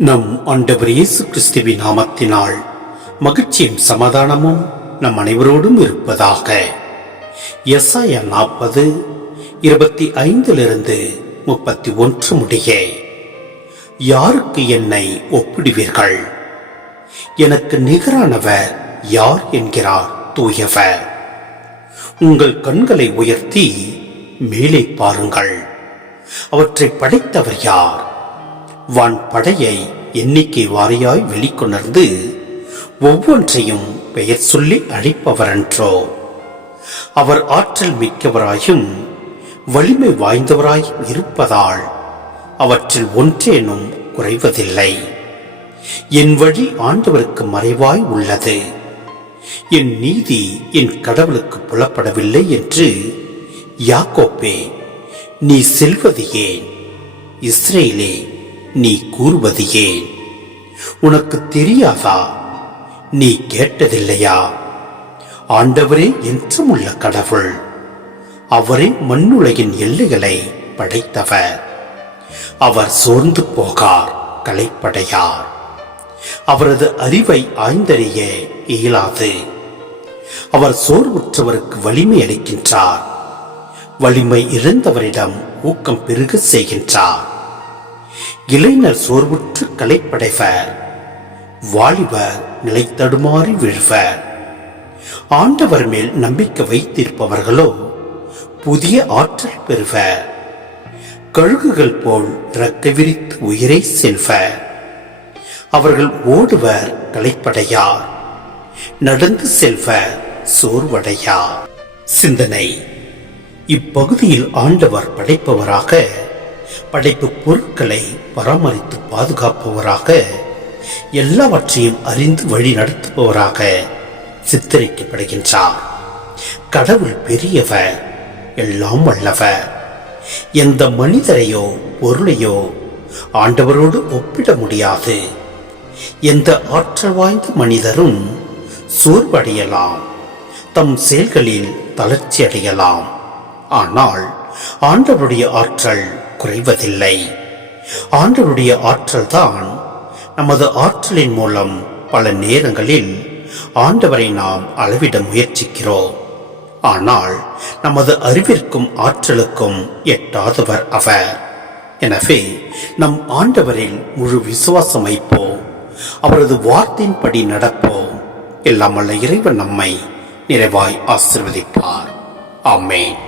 நம் ஆண்டவர் இயேசு கிறிஸ்துவின் நாமத்தினால் மகிழ்ச்சியும் சமாதானமும் நம் அனைவரோடும் இருப்பதாக. எஸ்ஐயா நாற்பது இருபத்தி ஐந்திலிருந்து முப்பத்தி ஒன்று முடிய. யாருக்கு என்னை ஒப்பிடுவீர்கள்? எனக்கு நிகரானவர் யார் என்கிறார் தூயவர். உங்கள் கண்களை உயர்த்தி மேலே பாருங்கள். அவற்றை படைத்தவர் யார்? வான் படையை எண்ணிக்கை வாரியாய் வெளிக்கொணர்ந்து ஒவ்வொன்றையும் பெயர் சொல்லி அழைப்பவரன்றோ. அவர் ஆற்றல் மிக்கவராயும் வலிமை வாய்ந்தவராயும் இருப்பதால் அவற்றில் ஒன்றேனும் குறைவதில்லை. என் வழி ஆண்டவருக்கு மறைவாய் உள்ளது. என் நீதி என் கடவுளுக்கு புலப்படவில்லை என்று யாக்கோப்பே நீ செல்வது ஏன்? இஸ்ரேலே நீ கூறுவது ஏன் உனக்கு தெரியாதா? நீ கேட்டதில்லையா? ஆண்டவரே என்றும் உள்ள கடவுள் அவரே மண்ணுலகின் எல்லைகளை படைத்தவர். அவர் சோர்ந்து போகார் கலைப்படையார் அவரது அறிவை ஆய்ந்தறிய இயலாது. அவர் சோர்வுற்றவருக்கு வலிமை அளிக்கின்றார். வலிமை இழந்தவரிடம் ஊக்கம் பெருக செய்கின்றார். இளைஞர் சோர்வுற்று கலைப்படைவர் வாலிபர் நிலை தடுமாறி விழுவர். ஆண்டவர் மேல் நம்பிக்கை வைத்திருப்பவர்களோ புதிய ஆற்றல் பெறுவர். கழுகுகள் போல் இறக்க விரித்து உயிரை செல்வர். அவர்கள் ஓடுவர் கலைப்படையார் நடந்து செல்வர் சோர்வடையார். சிந்தனை. இப்பகுதியில் ஆண்டவர் படைப்பவராக படைப்பு பொருட்களை பராமரித்து பாதுகாப்பவராக எல்லாவற்றையும் அறிந்து வழி நடத்துபவராக சித்தரிக்கப்படுகின்றார். கடவுள் பெரியவர் எல்லாம் வல்லவர். எந்த மனிதரையோ பொருளையோ ஆண்டவரோடு ஒப்பிட முடியாது. எந்த ஆற்றல் வாய்ந்த மனிதரும் சோர்வடையலாம். தம் செயல்களில் தளர்ச்சி அடையலாம் ஆனால் ஆண்டவருடைய ஆற்றல் குறைவதில்லை. ஆண்டவருடைய ஆற்றல் தான் நமது ஆற்றலின் மூலம் பல நேரங்களில் ஆண்டவரை நாம் அளவிட முயற்சிக்கிறோம். ஆனால் நமது அறிவிற்கும் ஆற்றலுக்கும் எட்டாதவர் அவர். எனவே நம் ஆண்டவரில் முழு விசுவாசம் வைப்போம். அவரது வார்த்தையின்படி நடப்போம். எல்லாம் வல்ல இறைவன் நம்மை நிறைவாய் ஆசிர்வதிப்பார். ஆமேன்.